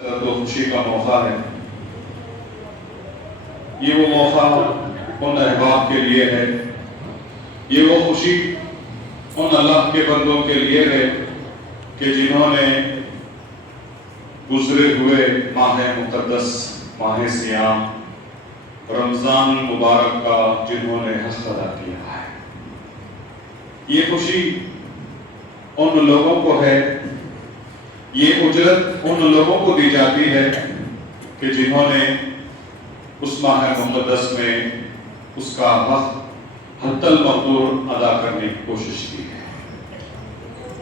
तो खुशी का मौका है। ये वो मौका उन अहबाब के लिए है, ये वो खुशी उन अल्लाह के बंदों के लिए है कि जिन्होंने गुजरे हुए माह मुक़द्दस माह सियाम रमज़ान मुबारक का जिन्होंने हक़ अदा किया है। ये खुशी उन लोगों को है, ये उजरत उन लोगों को दी जाती है कि जिन्होंने उस माह मुक़द्दस में उसका हक़ हत्तल मक़दूर अदा करने की कोशिश की है।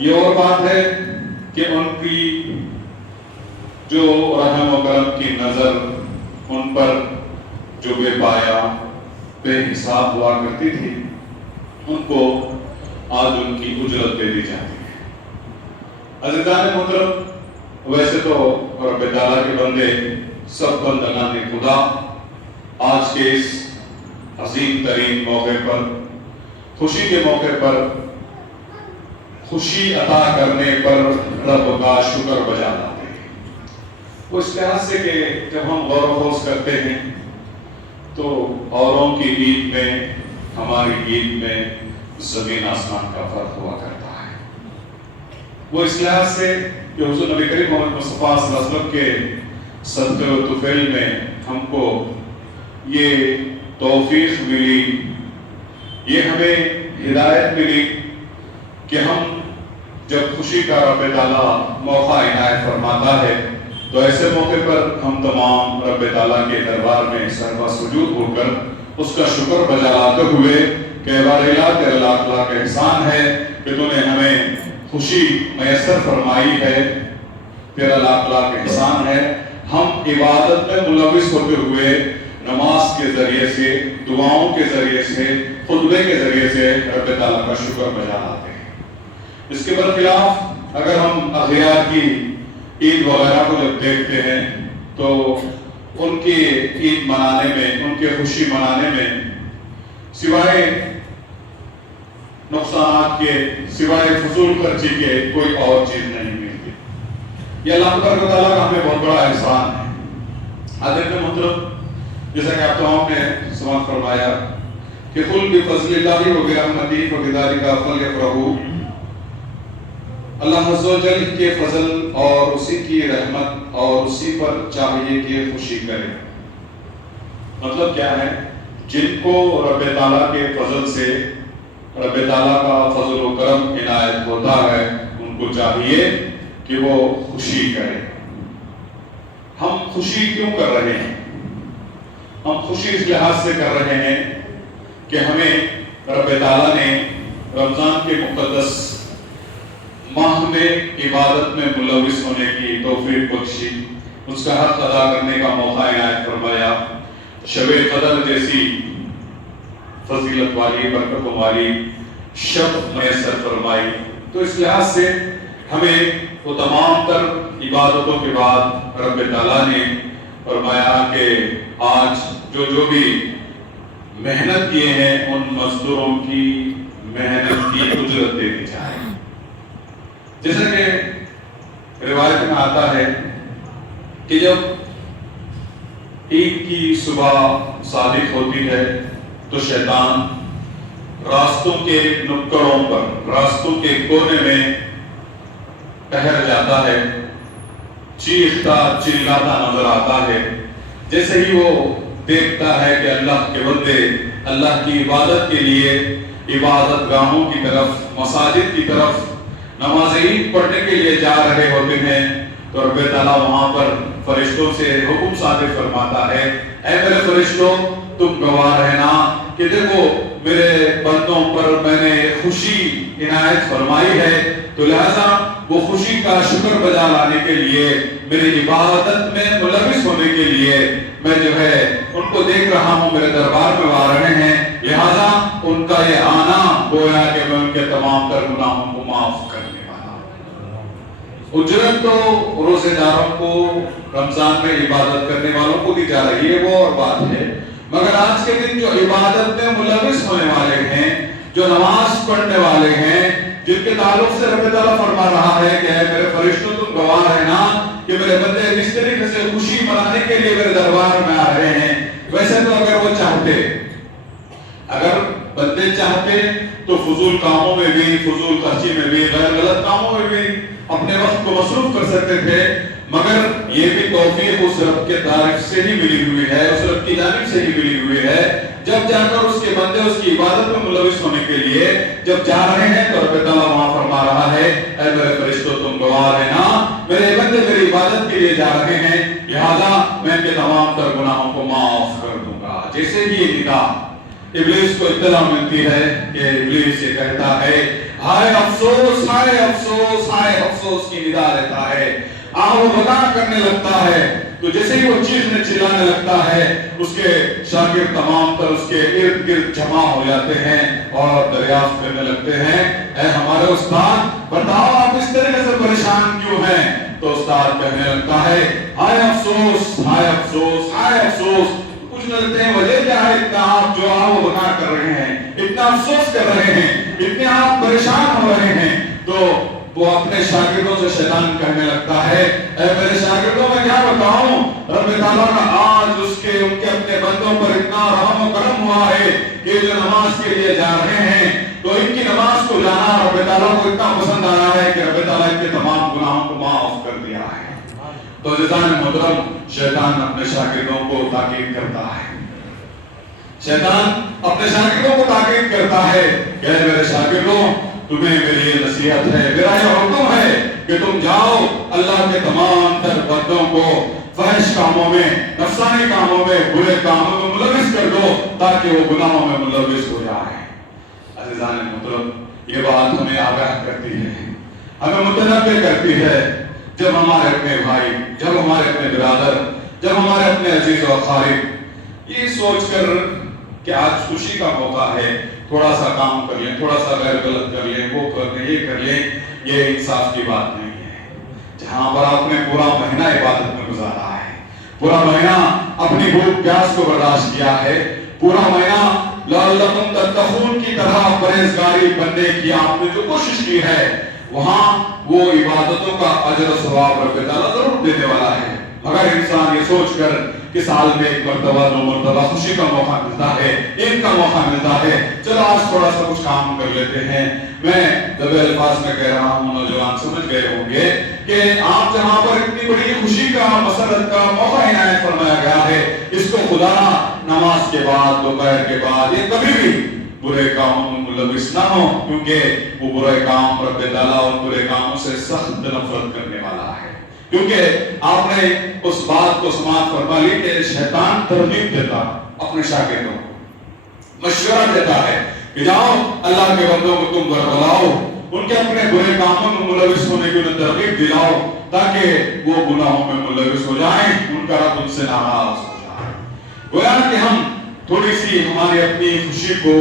ये और बात है कि उनकी जो रहम व करम की नज़र उन पर जो बेपाया बेहिसाब हुआ करती थी, उनको आज उनकी उजरत दे दी जाती है। अज़ीज़ान मोहतरम, वैसे तो रब्बे ताला के बंदे सब बंदगाने खुदा आज के इस अजीम तरीन मौके पर, खुशी के मौके पर, खुशी अता करने पर रब का शुक्र बजा लाते हैं। वो इस लिहाज से कि जब हम गौर व करते हैं तो औरों की ईद में हमारी ईद में ज़मीन आसमान का फर्क हुआ करता है। वो इस लिहाज से कि हुज़ूर नबी करीम मोहम्मद मुस्तफ़ा सल्लल्लाहु अलैहि वसल्लम के सदक़े व तुफ़ैल में हमको ये तौफीक मिली, ये हमें हिदायत मिली कि हम जब खुशी का रब्बे ताला मौका इनायत फरमाता है तो ऐसे मौके पर हम तमाम रब्बे ताला के दरबार में सरवा सुजूद होकर उसका शुक्र बजा लाते हुए कि बारिला तेरा लाख लाख एहसान है कि तूने हमें खुशी मैसर फरमाई है, तेरा लाख लाख एहसान है। हम इबादत में मुलविस होते हुए नमाज के जरिए से, दुआओं के जरिए से, खुतबे के जरिए से रब्बे ताला का शुक्र बजा लाते हैं। इसके बरखिलाफ अगर हम अग़ियार की ईद वगैरह को जब देखते हैं तो उनकी ईद मनाने में, उनकी खुशी मनाने में सिवाय नुकसानात के, सिवाय फजूल खर्ची के कोई और चीज नहीं मिलती। ये अल्लाह ताला का हमें बहुत बड़ा एहसान है। आदर मतलब जैसा कि आप तमाम ने समाज फरमाया कि कुल बिफज़लिल्लाहि व बिरहमतिही फबिज़ालिका फ़लयफ़रहू, अल्लाह अज़्ज़ा व जल के फजल और उसी की रहमत और उसी पर चाहिए कि खुशी करें। मतलब क्या है? जिनको रब्बे ताला के फजल से, रब्बे ताला का फजल व करम इनायत होता है, उनको चाहिए कि वो खुशी करें। हम खुशी क्यों कर रहे हैं? हम खुशी इस लिहाज से कर रहे हैं कि हमें रब्बे ताला ने रमज़ान के मुक़द्दस माह में इबादत में मुलविस होने की तौफीक बख्शी, उसका हक़ अदा करने का मौका इनायत फरमाया। शब-ए क़द्र जैसी फजीलत वाली, बरकतों वाली शब मैसर फरमाई। तो इस लिहाज से हमें वो तमाम तर इबादतों के बाद रब्बे ताला ने फरमाया कि आज जो भी मेहनत किए हैं उन मजदूरों की मेहनत की उजरत दे दी जाए। जैसे कि रिवायत में आता है कि जब ईद की सुबह सादिक होती है तो शैतान रास्तों के नुक्कड़ों पर, रास्तों के कोने में ठहर जाता है, चीखता चिल्लाता नजर आता है। जैसे ही वो देखता है कि अल्लाह के बंदे अल्लाह की इबादत के लिए इबादत गाहों की तरफ, मसाजिद की तरफ नमाज ईद पढ़ने के लिए जा रहे होते हैं तो रब्बे ताला वहां पर फरिश्तों से हुक्म सादिर फरमाता है, ऐ मेरे फरिश्तों, तुम गवाह रहना कि देखो मेरे बंदों पर मैंने खुशी इनायत फरमाई है, तो लिहाजा वो खुशी का शुक्र बजा लाने के लिए, मेरी इबादत में मुलविस होने के लिए मैं जो है उनको देख रहा हूँ, मेरे दरबार में आ रहे हैं, लिहाजा उनका ये आना गोया कि मैं उनके तमाम तर गुनाहों को माफ करने वाला हूँ। उजरत तो रोजेदारों को, रमजान में इबादत करने वालों को दी जा रही है, वो और बात है, मगर आज के दिन जो इबादत में मुलविस होने वाले हैं, जो नमाज पढ़ने वाले हैं, जिनके ताल्लुक से रब्बे ताला फरमा रहा है कि मेरे फरिश्तों तुम गवाह है ना कि मेरे बंदे जिस तरीके से खुशी मनाने के लिए मेरे दरबार में आ रहे हैं, वैसे तो अगर वो चाहते, अगर बंदे चाहते तो फजूल कामों में भी, फजूल खर्ची में भी, गैर गलत कामों में भी अपने वक्त को मसरूफ कर सकते थे, मगर ये भी तौफीक उस रब के तारीफ से ही मिली हुई है, उस रब की जानिब से ही मिली हुई है। जब जाकर उसके बंदे उसकी इबादत में मुलविस होने के लिए जब जा रहे हैं तो रब तआला वहां फरमा रहा है, ऐ मेरे फरिश्तों तुम गवाह है ना, मेरे बंदे मेरी इबादत के लिए जा रहे हैं, लिहाजा मैं इनके तमाम तर गुनाहों को माफ कर दूंगा। जैसे ही ये निदा इब्लीस को इत्तला मिलती है कि इब्लीस ये कहता है, हाय अफसोस, हाय अफसोस, हाय अफसोस की निदा लेता है, वो बता करने लगता है, तो जैसे ही वो चीखने चिल्लाने लगता है, उसके शागिर्द तमाम तर उसके इर्द गिर्द जमा हो जाते हैं और दरियाफ्त करने लगते हैं, ऐ हमारे उस्ताद बताओ आप इस तरीके से परेशान क्यों हैं? तो उस्ताद कहने लगता है, हाय अफसोस, हाय अफसोस, हाय अफसोस। पूछने लगते हैं वजह क्या है इतना आप जो वो बता कर रहे हैं, इतना अफसोस कर रहे हैं, इतने आप परेशान हो रहे हैं? तो वो अपने शागिर्दों से शैतान कहने लगता है, ऐ मेरे शागिर्दों में क्या बताऊं, रब तआला का आज उसके उनके अपने बंदों पर इतना रहम और करम हुआ है कि जो नमाज के लिए जा रहे हैं तो इनकी नमाज को जाना रब तआला को इतना पसंद आया है कि रब तआला इनके तमाम गुनाहों को माफ कर दिया है। तो अज़ीज़ान मोहतरम, शैतान अपने शागिर्दों को ताकीद करता है, शैतान अपने शागिर्दों को ताकीद करता है कि मेरे शागिर्दों तुम्हें मेरी ये नसीहत है, मेरा ये हुक्म है कि तुम जाओ अल्लाह के तमाम तर बंदों को फहश कामों में, नफसानी कामों में, बुरे कामों में मुलविस कर दो ताकि वो गुनाहों में मुलविस हो जाए। अज़ीज़ान मोहतरम, ये बात हमें आगाह करती है, हमें मुतनब्बे करती है, जब हमारे अपने भाई, जब हमारे अपने बिरादर, जब हमारे अपने अजीज और खारिफ ये सोचकर कि आज खुशी का मौका है, थोड़ा सा काम कर लें, थोड़ा सा गैर गलत कर लें, वो कर लें, ये कर लें, ये इंसाफ की बात नहीं है। जहां पर आपने पूरा महीना इबादत में गुजारा है, पूरा महीना अपनी भूख प्यास को बर्दाश्त किया है, पूरा महीना लअल्लकुम तत्तक़ून की तरह परहेजगारी बनने की आपने जो कोशिश की है, वहां वो इबादतों का अजर और सवाब रब तआला जरूर देने वाला है। मगर इंसान ये सोचकर कि साल में एक मर्तबा, दो मर्तबा खुशी का मौका मिलता है, ईद का मौका मिलता है, चलो आज थोड़ा सा कुछ काम कर लेते हैं। मैं दबे अल्फाज में कह रहा हूँ, नौजवान समझ गए होंगे कि आप जहाँ पर इतनी बड़ी खुशी का, मसरत का मौका इनायत फरमाया गया है, इसको खुदा नमाज के बाद, दोपहर के बाद, ये कभी भी बुरे कामों में मुलविस ना हो, क्योंकि वो बुरे काम रब तआला और बुरे कामों से सख्त नफरत करने वाला है। क्योंकि आपने उस बात को समाप्त फरमा ली कि शैतान तरगीब देता अपने शागिर्दों को, मशवरा देता है कि जाओ अल्लाह के बंदों को तुम बरगलाओ, उनके अपने बुरे कामों में मुलविस होने की उन्हें तरगीब दिलाओ ताकि वो गुनाहों में मुलविस हो जाएं, उनका रब उनसे नाराज हो जाए। गोया कि हम थोड़ी सी हमारी अपनी खुशी को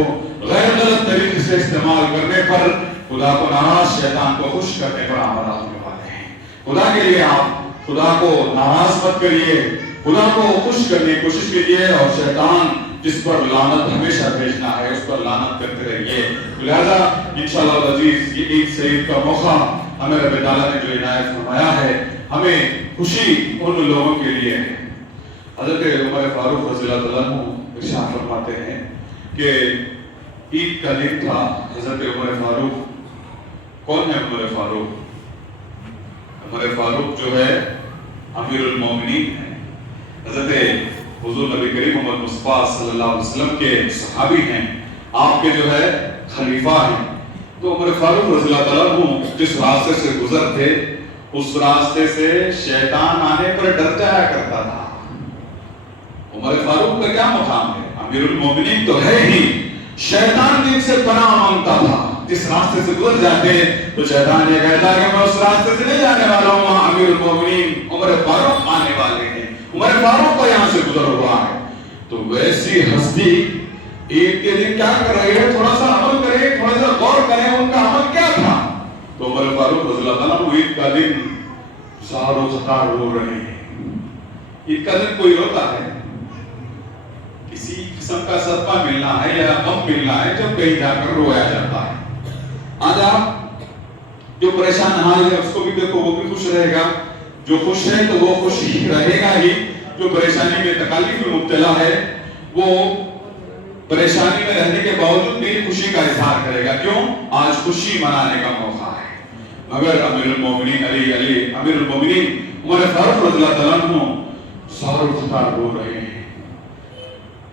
गैर गलत तरीके से इस्तेमाल करने पर खुदा को नाराज, शैतान को खुश करने पर आमादा होने वाले हैं। खुदा के लिए आप खुदा को नाराज मत करिए, खुदा को खुश करने की कोशिश कीजिए, और शैतान जिस पर लानत हमेशा भेजना है उस पर लानत करते रहिए। लिहाजा इंशाअल्लाह अजीज, ये ईद से ईद का मौका हमें रब तआला ने जो इनायत फरमाया है, हमें खुशी उन लोगों के लिए है। हज़रत उमर फारूक रज़ियल्लाहु अन्हु इरशाद फरमाते हैं कि ईद का दिन था। हज़रत उमर फारूक, कौन है उमर फारूक? उमर फारूक जो है अमीरुल मोमिनीन है, हज़रत हुज़ूर नबी करीम मोहम्मद मुस्तफ़ा सल्लल्लाहु अलैहि वसल्लम के सहाबी हैं, आपके जो है खलीफा हैं। तो उमर फारूक रज़ियल्लाहु अन्हु जिस रास्ते से गुजरते, उस रास्ते से शैतान आने पर डर जाया करता था। उमर फारूक का क्या मकाम है? अमीरुल मोमिनीन तो है ही, शैतान भी इनसे पनाह मांगता था। जिस रास्ते से गुजर जाते तो शैतान ये कहता है कि मैं उस रास्ते से नहीं जाने वाला हूँ, वहां अमीरुल मोमिनीन उमर फारूक आने वाले हैं, उमर फारूक को यहाँ से गुजर हुआ है। तो वैसी हस्ती ईद के दिन क्या कर रही है, थोड़ा सा अमल करें, थोड़ा सा गौर करें, उनका अमल क्या था। तो उमर फारूक रज़ियल्लाहु अन्हु ईद का दिन सारों कतार रो रहे हैं। ईद का दिन कोई रोता है? किसी किस्म का सदका मिलना है या गम मिलना है जब कहीं जाकर रोया जाता है। आज आप जो परेशान हाल है उसको भी देखो, वो भी खुश रहेगा। जो खुश है तो वो खुश ही रहेगा ही, जो परेशानी में तकलीफ में मुब्तला है वो परेशानी में रहने के बावजूद मेरी खुशी का इजहार करेगा। क्यों? आज खुशी मनाने का मौका है। मगर अमीरुल मोमिनीन अमीरुल मोमिनीन उमर फारूक रज़ियल्लाहु तआला अन्हु सारों खुतार बोल रहे हैं।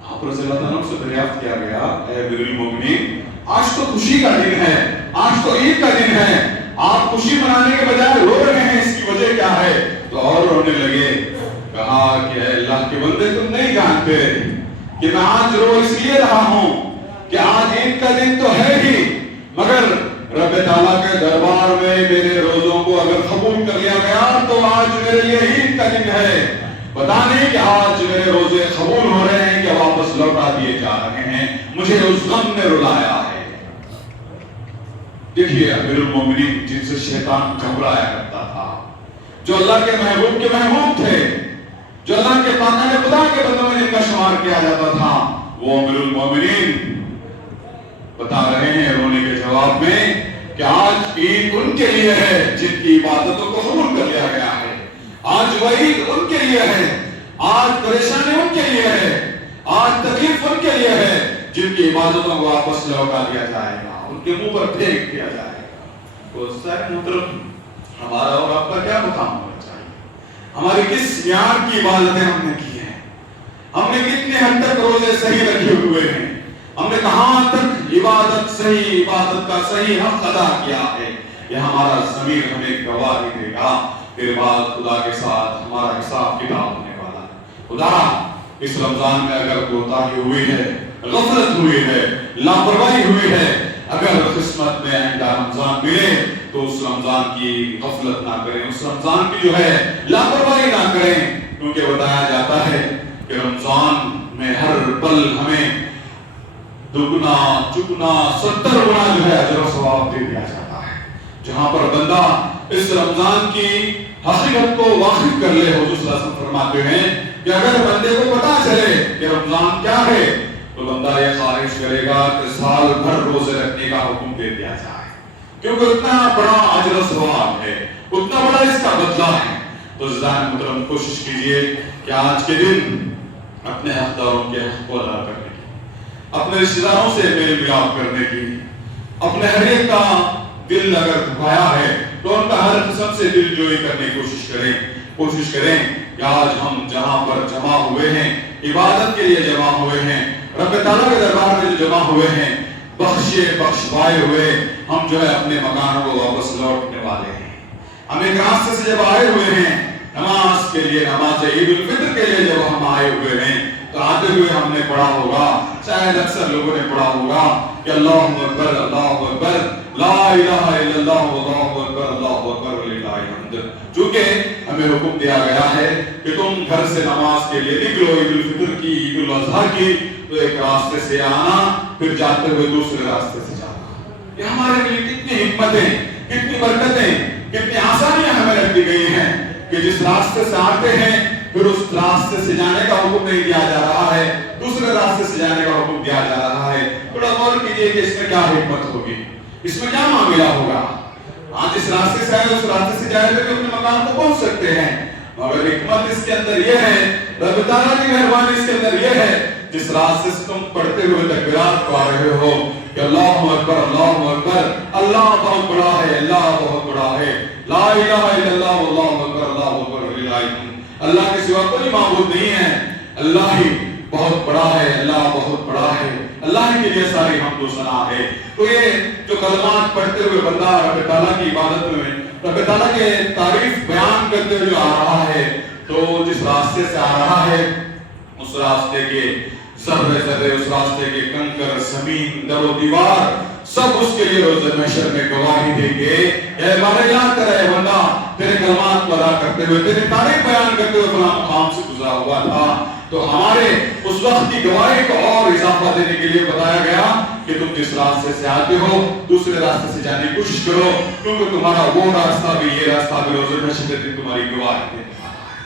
आप रज़ियल्लाहु तआला से दरियाफ्त किया गया, ऐ अमीरुल मोमिनीन आज तो खुशी का दिन है, आज तो ईद का दिन है, आप खुशी मनाने के बजाय रो रहे हैं, इसकी वजह क्या है? तो और रोने लगे। कहा कि अल्लाह के बंदे तुम नहीं जानते कि मैं आज रो इसलिए रहा हूं कि आज ईद का दिन तो है ही, मगर रब ताला के दरबार में मेरे रोजों को अगर कबूल कर लिया गया तो आज मेरे लिए ईद का दिन है। पता नहीं कि आज मेरे रोजे कबूल हो रहे हैं कि वापस लौटा दिए जा रहे हैं, मुझे उस गम ने रुलाया है। देखिए अमीरुल मोमिनीन जिनसे शैतान घबराया करता था, जो अल्लाह के महबूब थे, जो अल्लाह के पाक खुदा के बंदों में जिनका शुमार किया जाता था, वो अमीरुल मोमिनीन बता रहे हैं रोने के जवाब में कि आज ईद उनके लिए है जिनकी इबादतों को कबूल कर लिया गया है, आज वह ईद उनके लिए है, आज परेशानी उनके लिए है, आज तकलीफ उनके लिए है जिनकी इबादतों को वापस लौटा दिया जाएगा, उनके मुंह पर फेंक दिया जाएगा। तो हमारा और आपका क्या मुकाम होना चाहिए? हमारी किस यार की इबादतें हमने की हैं? हमने कितने हद तक रोजे सही रखे हुए हैं? हमने कहां तक इबादत का सही हक अदा किया है? यह हमारा ज़मीर हमें गवाही देगा। फिर बाद खुदा के साथ हमारा हिसाब किताब होने वाला है। खुदा इस रमजान में अगर कोताही हुई है, गफलत हुई है, लापरवाही हुई है, अगर किस्मत में आइंदा रमजान मिले तो उस रमजान की गफलत ना करें, उस रमजान की जो है लापरवाही ना करें, क्योंकि बताया जाता है कि रमजान में हर पल हमें दुगना चुगना 70 गुना जो है अजर सवाब दे दिया जाता है। जहां पर बंदा इस रमजान की हकीकत को वाकिफ कर ले, हुजूर सल्लल्लाहु अलैहि वसल्लम फरमाते हैं कि अगर बंदे को पता चले कि रमजान क्या है तो बंदा ये ख्वाहिश करेगा कि साल भर रोजे रखने का हुक्म दे दिया जाए, क्योंकि उतना बड़ा अजर सवाब है, उतना बड़ा इसका बदला है। तो ज़ाहिर मुहतरम कोशिश कीजिए कि आज के दिन अपने हकदारों के हक को अदा करने की, अपने रिश्तेदारों से मेल मिलाप करने की, अपने हर एक का दिल अगर दुखाया है तो उनका हर किस्म से दिल जोई करने की कोशिश करें कि आज हम जहां पर जमा हुए हैं, इबादत के लिए जमा हुए हैं, रब ताला के दरबार में जो जमा हुए हैं, बख्शवाए हुए हम जो है अपने मकानों को वापस लौटने वाले हैं। हम एक रास्ते से जब आए हुए हैं नमाज के लिए, नमाज ईद उल फित्र के लिए जब हम आए हुए हैं तो आते हुए हमने पढ़ा होगा, शायद अक्सर लोगों ने पढ़ा होगा कि अल्लाहु अकबर ला इलाहा इल्लल्लाह वल्लाहु अकबर अल्लाहु अकबर वलिल्लाहिल हम्द। चूंकि हमें हुक्म दिया गया है कि तुम घर से नमाज के लिए निकलो, ईद उल फित्र की, ईद उल अज़हा की, तो एक रास्ते से आना, फिर जाते हुए दूसरे रास्ते से जाना। ये हमारे लिए कितनी हिम्मतें, कितनी बरकतें, कितनी आसानियां हमें रख दी गई हैं कि जिस रास्ते से आते हैं फिर उस रास्ते से जाने का हुक्म नहीं दिया जा रहा है, दूसरे रास्ते से जाने का हुक्म दिया जा रहा है। थोड़ा गौर कीजिए कि इसमें क्या हिम्मत होगी, इसमें क्या मामला होगा। आज इस रास्ते से आए उस रास्ते से जाए तो अपने मकान को पहुंच सकते हैं, मगर हिकमत इसके अंदर यह है, रब ताला की मेहरबानी इसके अंदर यह है, जिस रास्ते से तुम पढ़ते हुए तकबीरात पा रहे हो कि अल्लाहु अकबर अल्लाह बहुत बड़ा है, अल्लाह बहुत बड़ा है, ला इलाहा इल्लल्लाह वल्लाहु अकबर अल्लाहु अकबर वलिल्लाहिल हम्द, अल्लाह के सिवा कोई माबूद नहीं है, अल्लाह ही बहुत बड़ा है, अल्लाह बहुत बड़ा है, अल्लाह के लिए सारी हमद व सना है। तो ये जो कलमात पढ़ते हुए बंदा रब ताला की इबादत में रब ताला के तारीफ बयान करते हुए आ रहा है, तो जिस रास्ते से आ रहा है उस रास्ते के सर्रे उस रास्ते के कंकर जमीन दरो दीवार सब उसके लिए रोज़ महशर में गवाही देंगे। ऐ बारे याद कर रहे बंदा, तेरे कलमात को अदा करते हुए, तेरे तारीफ बयान करते हुए फलां मुकाम से गुजरा हुआ था। तो हमारे उस वक्त की गवाही को और इजाफा देने के लिए बताया गया कि तुम जिस रास्ते से आते हो दूसरे रास्ते से जाने की कोशिश करो, क्योंकि तुम्हारा वो रास्ता भी ये रास्ता भी रोज़ महशर के दिन तुम्हारी गवाही देने वाला है।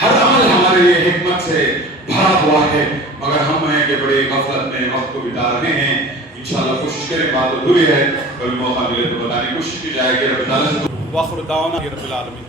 हर अमल हमारे लिए हिकमत से भरा हुआ है, मगर हम हैं कि बड़े गफलत में वक्त को बिता रहे हैं। इंशाल्लाह कोशिश करें, बात अधूरी है, कभी मौका मिले तो बताने की कोशिश की जाएगी। रब ताला से वाखिर दावाना रब्बिल आलमीन।